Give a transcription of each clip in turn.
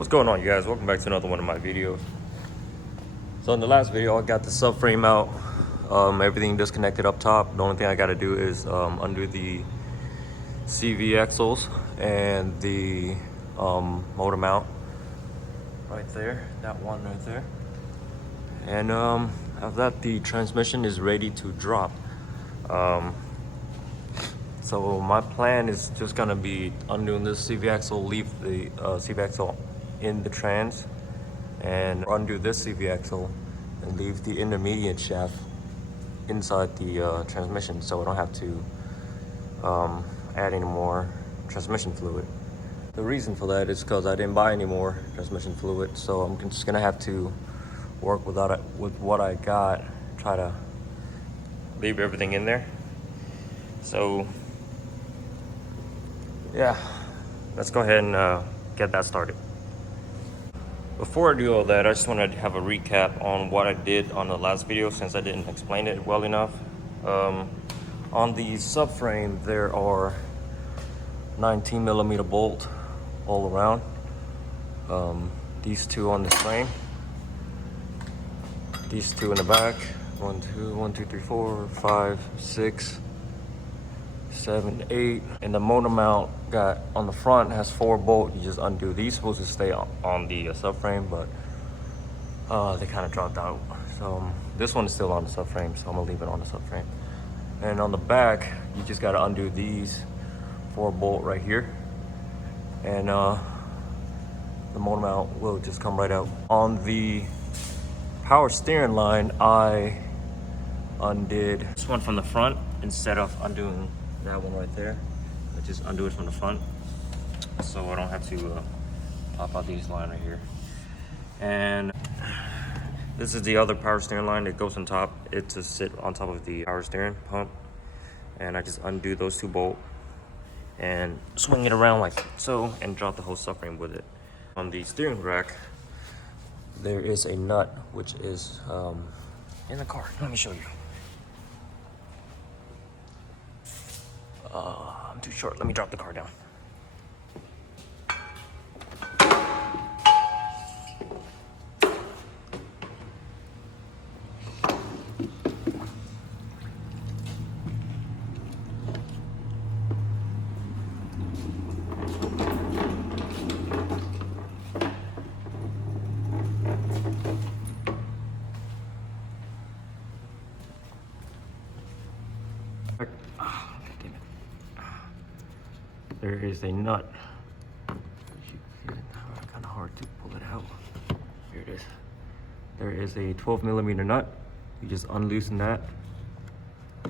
What's going on, you guys? Welcome back to another one of my videos. So in the last video, I got the subframe out, everything disconnected up top. The only thing I got to do is undo the CV axles and the motor mount right there, that one right there. And after that, the transmission is ready to drop. So my plan is just gonna be undoing this CV axle, leave the CV axle in the trans, and undo this CV axle and leave the intermediate shaft inside the transmission, so I don't have to add any more transmission fluid. The reason for that is because I didn't buy any more transmission fluid, so I'm just gonna have to work with what I got, try to leave everything in there. So yeah, let's go ahead and get that started. Before I do all that, I just wanted to have a recap on what I did on the last video, since I didn't explain it well enough. On the subframe, there are 19mm bolt all around. These two on this frame, these two in the back. 1, 2, 3, 4, 5, 6, 7, 8. And the motor mount got on the front has 4 bolts. You just undo these. Supposed to stay on the subframe, but they kind of dropped out. So this one is still on the subframe, so I'm gonna leave it on the subframe. And on the back, you just gotta undo these 4 bolts right here, and the motor mount will just come right out. On the power steering line, I undid this one from the front instead of undoing that one right there. I just undo it from the front, so I don't have to pop out these lines right here. And this is the other power steering line that goes on top. It to sit on top of the power steering pump, and I just undo those 2 bolts and swing it around like so, and drop the whole subframe with it. On the steering rack, there is a nut which is in the car. Let me show you. I'm too short. Let me drop the car down. There is a nut. Kind of hard to pull it out. Here it is. There is a 12mm nut. You just unloosen that,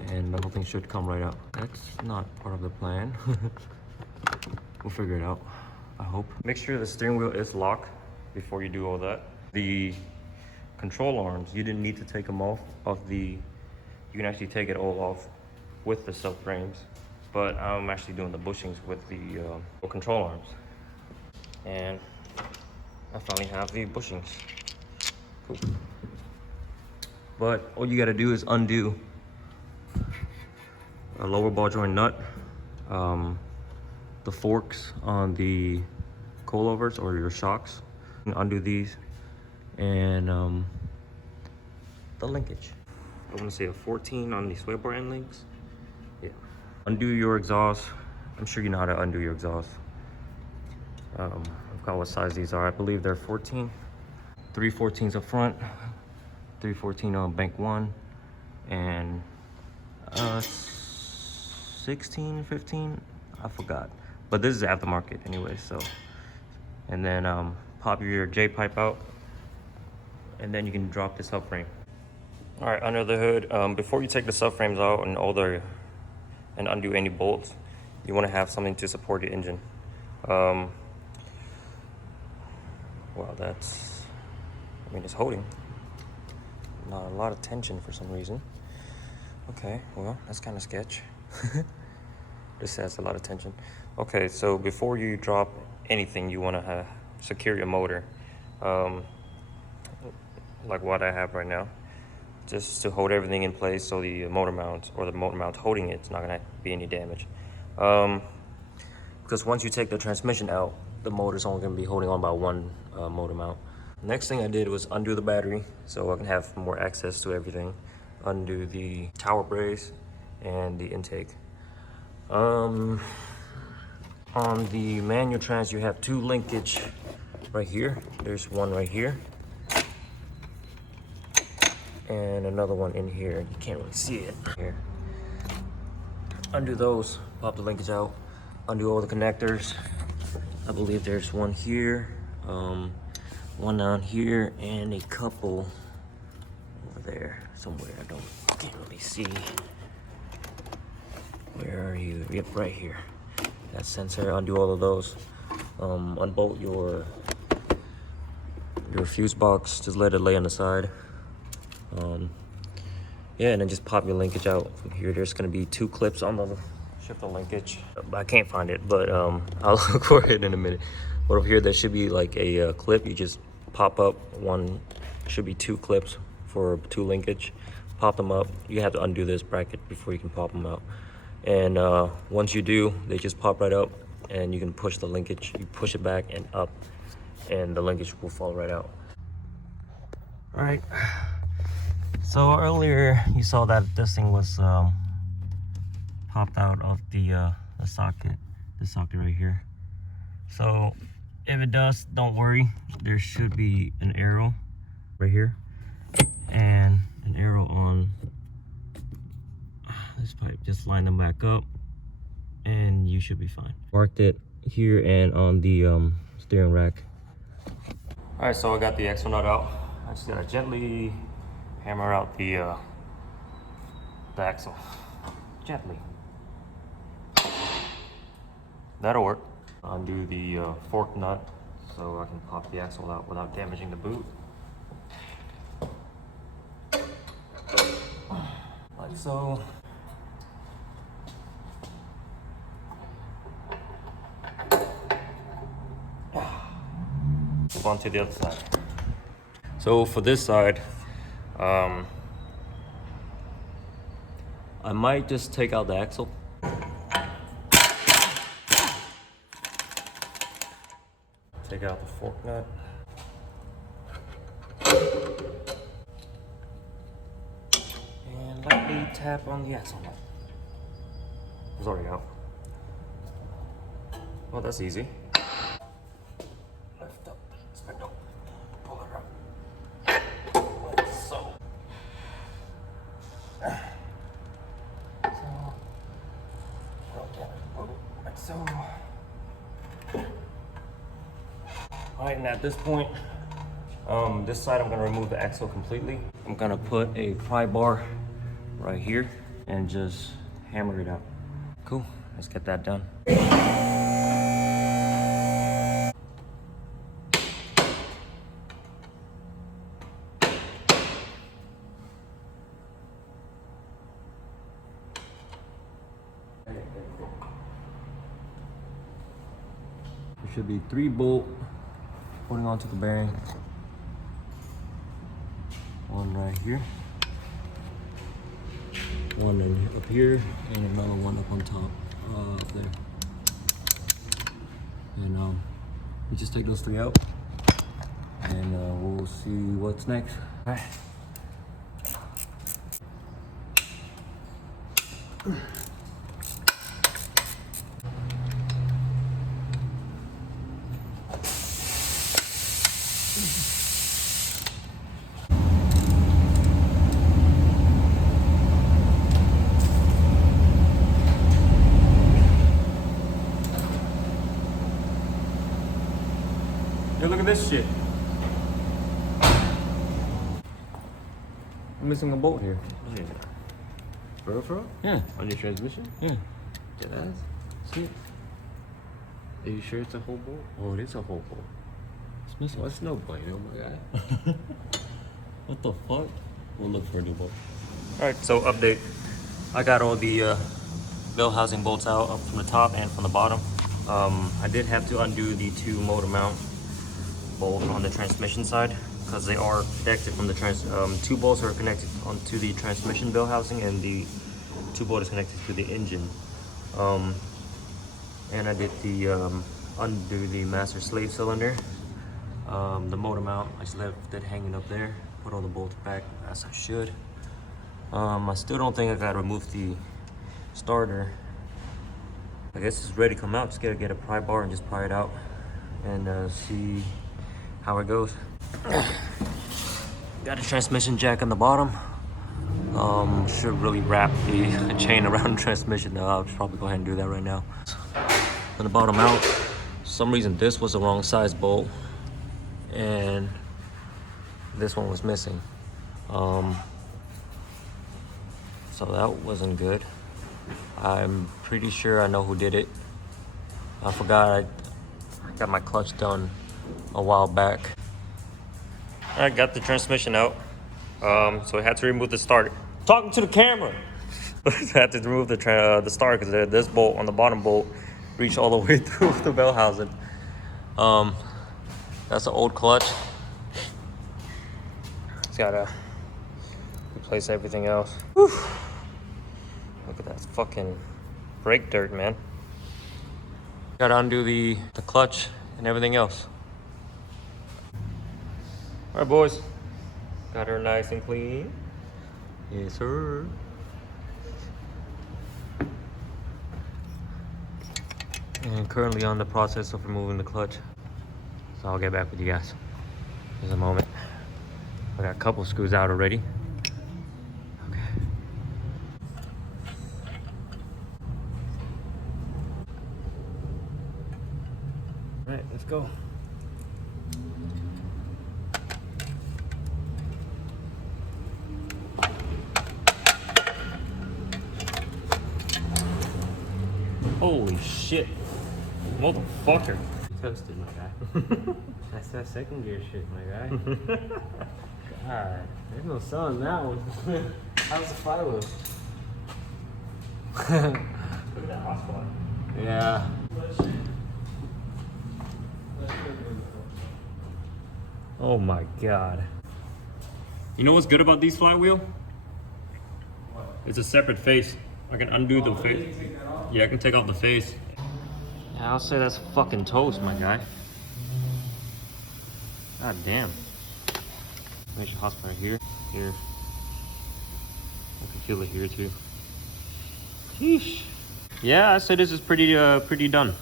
and the whole thing should come right out. That's not part of the plan. We'll figure it out, I hope. Make sure the steering wheel is locked before you do all that. The control arms, you didn't need to take them off of the, you can actually take it all off with the subframes, but I'm actually doing the bushings with the control arms. And I finally have the bushings. Cool. But all you gotta do is undo a lower ball joint nut, the forks on the coilovers or your shocks. You can undo these, and the linkage. I want to say a 14 on the sway bar end links. Yeah. Undo your exhaust. I'm sure you know how to undo your exhaust. I forgot what size these are. I believe they're 14. 3 14s up front, 3 14 on bank 1, and 16, 15, I forgot. But this is aftermarket anyway, so. And then pop your J pipe out, and then you can drop this subframe. All right, under the hood, before you take the subframes out and undo any bolts, you want to have something to support your engine. Well, that's, I mean, it's holding. Not a lot of tension for some reason. Okay, well, that's kind of sketch. This has a lot of tension. Okay, so before you drop anything, you want to secure your motor, like what I have right now, just to hold everything in place so the motor mount, or the motor mount holding it's not going to be any damage. Because once you take the transmission out, the motor's only gonna be holding on by one motor mount. Next thing I did was undo the battery so I can have more access to everything. Undo the tower brace and the intake. On the manual trans, you have two linkage right here. There's one right here. And another one in here. You can't really see it here. Undo those, pop the linkage out, undo all the connectors. I believe there's one here, one down here, and a couple over there somewhere. I can't really see. Where are you? Yep, right here. That sensor, undo all of those. Unbolt your fuse box, just let it lay on the side. Yeah, and then just pop your linkage out from here. There's gonna be two clips on the shifter linkage. I can't find it, but I'll look for it in a minute. But over here, there should be like a clip. You just pop up one, should be two clips for two linkage. Pop them up. You have to undo this bracket before you can pop them out. And once you do, they just pop right up and you can push the linkage. You push it back and up and the linkage will fall right out. All right. So earlier you saw that this thing was popped out of the socket, this socket right here. So if it does, don't worry. There should be an arrow right here and an arrow on this pipe. Just line them back up and you should be fine. Marked it here and on the steering rack. All right, so I got the axle nut out. I just gotta gently hammer out the axle. Gently. That'll work. Undo the fork nut so I can pop the axle out without damaging the boot. Like so. Move on to the other side. So for this side, I might just take out the axle. Take out the fork nut. And lightly tap on the axle nut. It's already out. Well, that's easy. Lift up, spin up, pull it up. Like so. Like so. Alright, and at this point, this side I'm going to remove the axle completely. I'm going to put a pry bar right here and just hammer it out. Cool, let's get that done. There should be 3 bolts holding onto the bearing. One right here, one up here, and another one up on top, up there. And we just take those 3 out, and we'll see what's next. All right. Yo, look at this shit. I'm missing a bolt here. Yeah. For real? Yeah. On your transmission? Yeah. Dead ass? See it? Are you sure it's a whole bolt? Oh, it is a whole bolt. It's missing. Well, it's no bueno, my guy. What the fuck? We'll look for a new bolt. Alright, so update. I got all the bell housing bolts out up from the top and from the bottom. I did have to undo the 2 motor mount bolt on the transmission side because they are connected from the 2 bolts are connected onto the transmission bell housing and the 2 bolts connected to the engine. And I did the undo the master slave cylinder. The motor mount, I just left it hanging up there. Put all the bolts back as I should. I still don't think I gotta remove the starter. I guess it's ready to come out. Just gotta get a pry bar and just pry it out and see how it goes. Got a transmission jack on the bottom. Should really wrap the chain around the transmission. I'll probably go ahead and do that right now. On the bottom out, for some reason this was the wrong size bolt and this one was missing. So that wasn't good. I'm pretty sure I know who did it. I forgot I got my clutch done a while back. I got the transmission out, so I had to remove the starter. Talking to the camera. I had to remove the starter because this bolt on the bottom bolt reached all the way through the bell housing. That's an old clutch. It's gotta replace everything else. Whew. Look at that fucking brake dirt, man. Gotta undo the clutch and everything else. All right, boys. Got her nice and clean. Yes, sir. And currently on the process of removing the clutch. So I'll get back with you guys in a moment. I got a couple screws out already. Okay. All right, let's go. Holy shit. Motherfucker. Toasted, my guy. That's that second gear shit, my guy. God, there's no sun in that one. How's the flywheel? Look at that hot spot. Yeah. Oh my god. You know what's good about these flywheel? What? It's a separate face. I can undo the face. Yeah, I can take off the face. Yeah, I'll say that's fucking toast, my guy. God damn. There's your hotspot here. Here. I can feel it here too. Sheesh. Yeah, I say this is pretty done.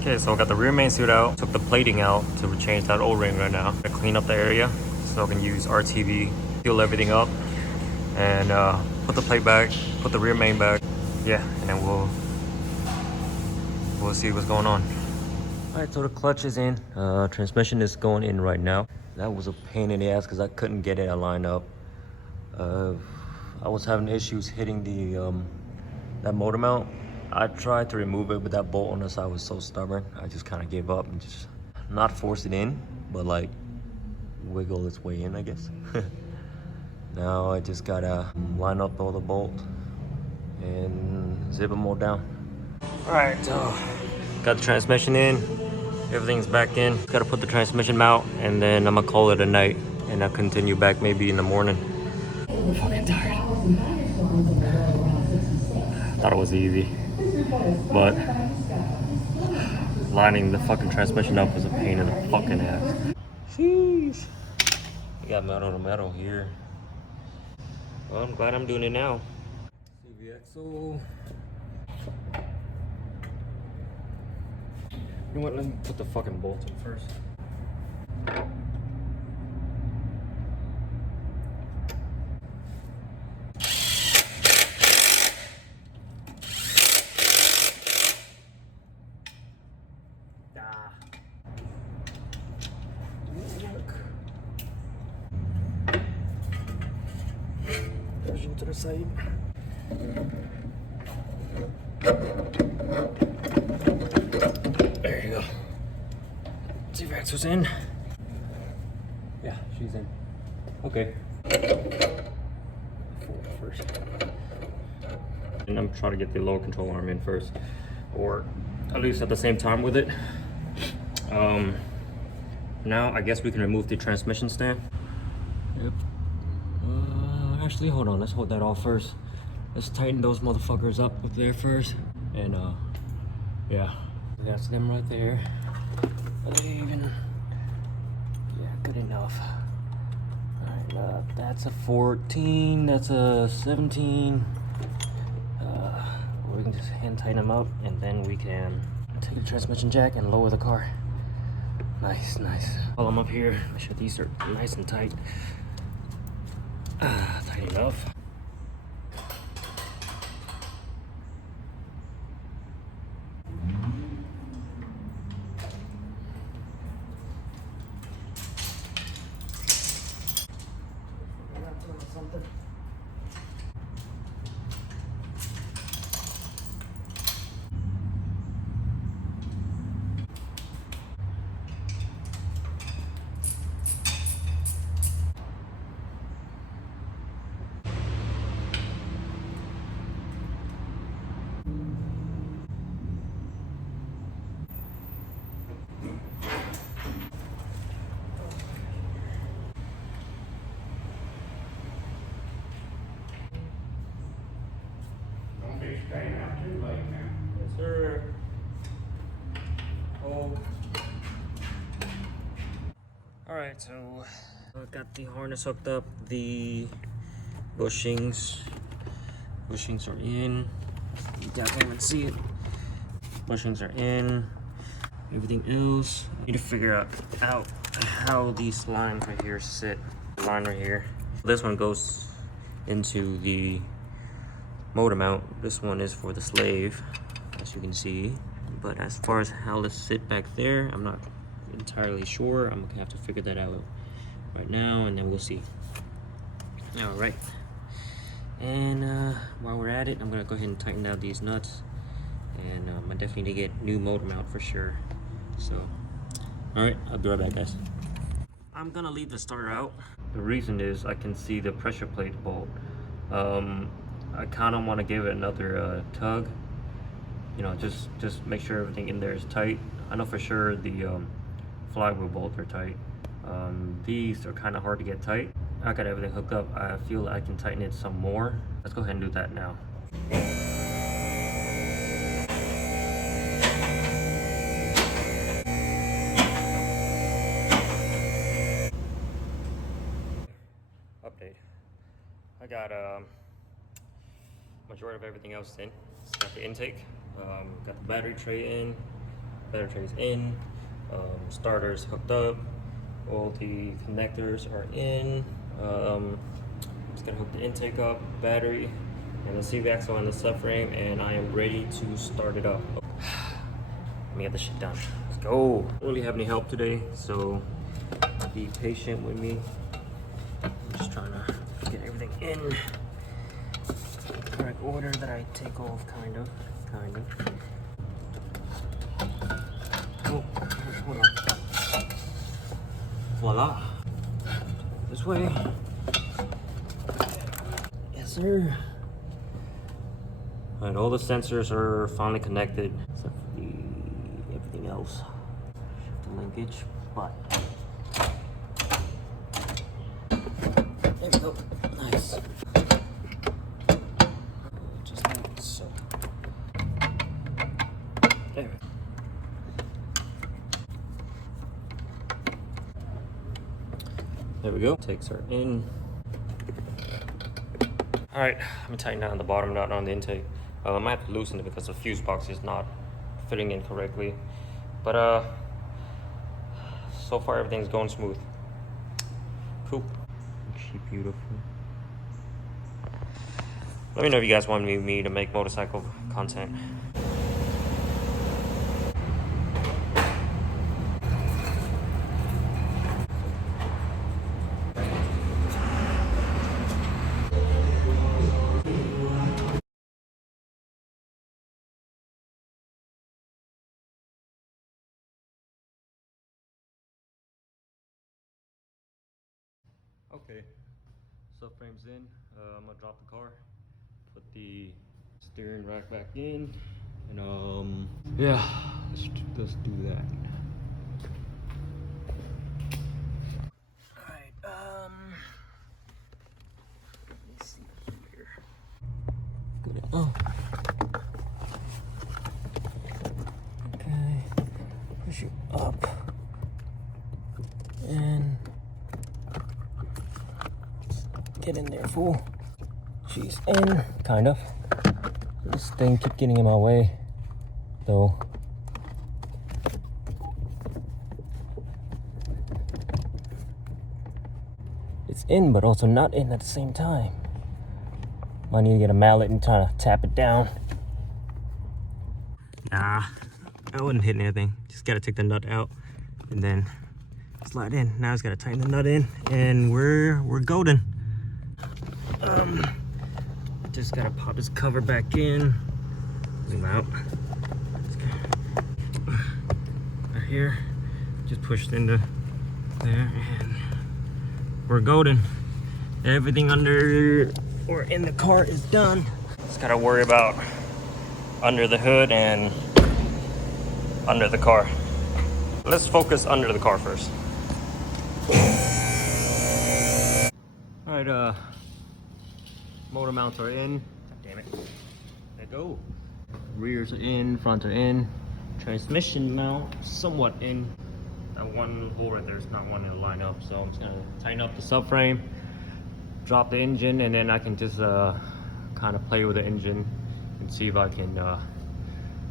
Okay, so I got the rear main suit out. Took the plating out to change that O-ring right now. I clean up the area so I can use RTV, seal everything up, and put the plate back, put the rear main back. Yeah, and then we'll see what's going on. All right, so the clutch is in. Transmission is going in right now. That was a pain in the ass because I couldn't get it lined up. I was having issues hitting the that motor mount. I tried to remove it, but that bolt on the side was so stubborn. I just kind of gave up and just not force it in, but like wiggle its way in, I guess. Now I just gotta line up all the bolts and zip them all down. All right, so got the transmission in, everything's back in. Gotta put the transmission mount, and then I'm gonna call it a night, and I'll continue back maybe in the morning. I'm fucking tired. Thought it was easy, but lining the fucking transmission up was a pain in the fucking ass. Sheesh. We got metal to metal here. Well, I'm glad I'm doing it now. CVXO. You know what, let me put the fucking bolt in first. Push it to the side. There you go. T-Rex was in. Yeah, she's in. Okay. First. And I'm trying to get the lower control arm in first, or at least at the same time with it. Now I guess we can remove the transmission stand. Yep. Actually, hold on. Let's hold that off first. Let's tighten those motherfuckers up with there first, and yeah, That's them right there. Are they even? Yeah, good enough. Alright, that's a 14, that's a 17. We can just hand tighten them up and then we can take the transmission jack and lower the car. Nice, nice. While I'm up here, make sure these are nice and tight. Tight enough. Something. Staying out too late now. Yes, sir. Oh. Alright, so I got the harness hooked up. The bushings are in. You definitely haven't see it. Bushings are in. Everything else, I need to figure out how these lines right here sit. The line right here. This one goes into the motor mount. This one is for the slave, as you can see. But as far as how to sit back there, I'm not entirely sure. I'm gonna have to figure that out right now, and then we'll see. All right. And while we're at it, I'm gonna go ahead and tighten down these nuts. And I definitely need to get new motor mount for sure. So, all right, I'll be right back, guys. I'm gonna leave the starter out. The reason is I can see the pressure plate bolt. I kind of want to give it another tug. You know, just make sure everything in there is tight. I know for sure the flywheel bolts are tight. These are kind of hard to get tight. I got everything hooked up. I feel I can tighten it some more. Let's go ahead and do that now. Update. I got majority of everything else in. Got the intake, got the battery tray in, battery tray's in, starters hooked up, all the connectors are in. Just gonna hook the intake up, battery, and the CV axle on the subframe, and I am ready to start it up. Let me get this shit done. Let's go. Don't really have any help today, so be patient with me. I'm just trying to get everything in the correct order that I take off, kind of. Oh, hold on. Voila. This way. Yes, sir. Alright, all the sensors are finally connected, except for everything else. Shift the linkage, but there we go. Nice. Just like so. There. There we go. Takes are in. All right, I'm gonna tighten down the bottom nut on the intake. I might have to loosen it because the fuse box is not fitting in correctly. But so far everything's going smooth. Cool. She beautiful. Let me know if you guys want me to make motorcycle content. Okay, subframe's in. I'm gonna drop the car, put the steering rack back in, and yeah, let's do that. All right, let me see here. Good. Oh, okay. Get in there, fool. She's in, kind of. This thing keep getting in my way, though. It's in, but also not in at the same time. Might need to get a mallet and try to tap it down. Nah, I wouldn't hit anything. Just gotta take the nut out and then slide in. Now I just gotta tighten the nut in, and we're golden. Just gotta pop this cover back in. Zoom out. Right here, just pushed into there, and we're golden. Everything under or in the car is done. Just gotta worry about under the hood and under the car. Let's focus under the car first. All right, motor mounts are in. God damn it. There go. Rears are in, fronts are in. Transmission mount somewhat in. That one hole right there is not wanting to line up, so I'm just gonna tighten up the subframe, drop the engine, and then I can just kind of play with the engine and see if I can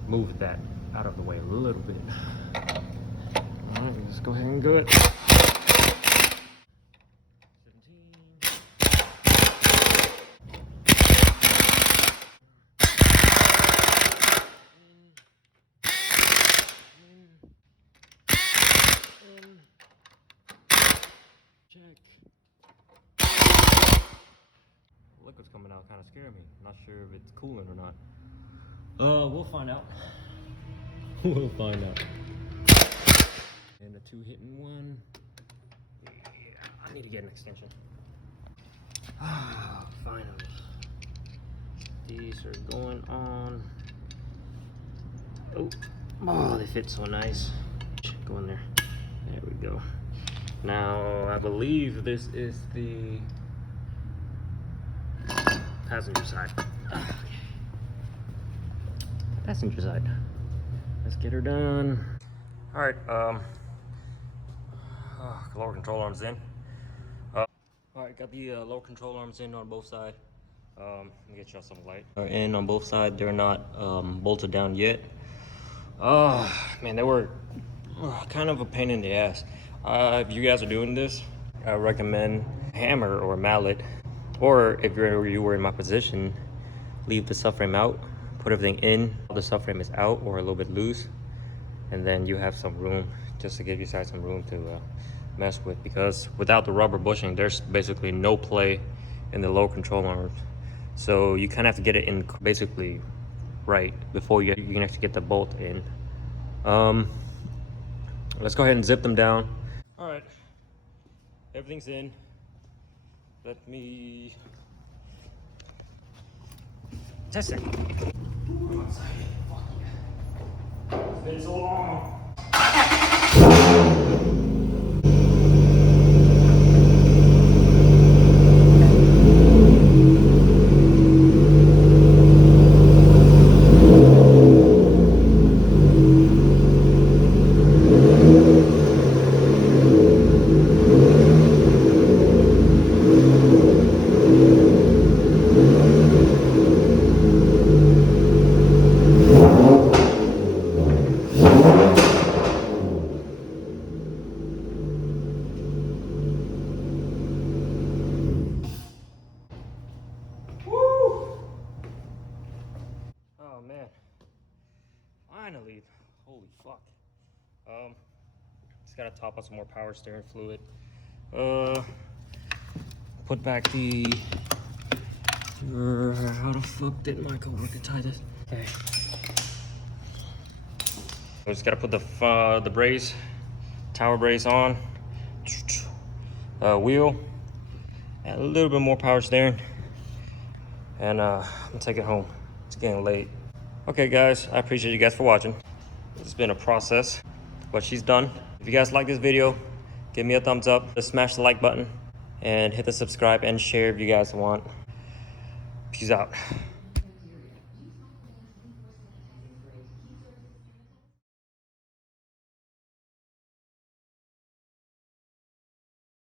move that out of the way a little bit. All right, let's go ahead and do it. 17. Check. Liquid's coming out, kind of scared me. Not sure if it's cooling or not. We'll find out. We'll find out. And the two hitting one. Yeah, I need to get an extension. Ah, finally. These are going on. Oh, they fit so nice. Go in there. There we go. Now, I believe this is the passenger side. Passenger side. Let's get her done. All right, lower control arms in. All right, got the lower control arms in on both sides. Let me get y'all some light. Are in on both sides. They're not bolted down yet. Oh man, they were kind of a pain in the ass. If you guys are doing this, I recommend a hammer or a mallet, or if you were in my position, leave the subframe out, put everything in. The subframe is out or a little bit loose, and then you have some room, just to give you guys some room to mess with. Because without the rubber bushing, there's basically no play in the lower control arms. So you kind of have to get it in basically right before you can actually get the bolt in. Let's go ahead and zip them down. All right, everything's in. Let me test it. It's been so long. Oh man, finally, holy fuck. Just gotta top up some more power steering fluid. Put back the, how the fuck did my coworker tie this? Okay. I just gotta put the brace, tower brace on, wheel, add a little bit more power steering, and I'm gonna take it home. It's getting late. Okay guys, I appreciate you guys for watching. It's been a process, but she's done. If you guys like this video, give me a thumbs up, just smash the like button, and hit the subscribe and share if you guys want. Peace out.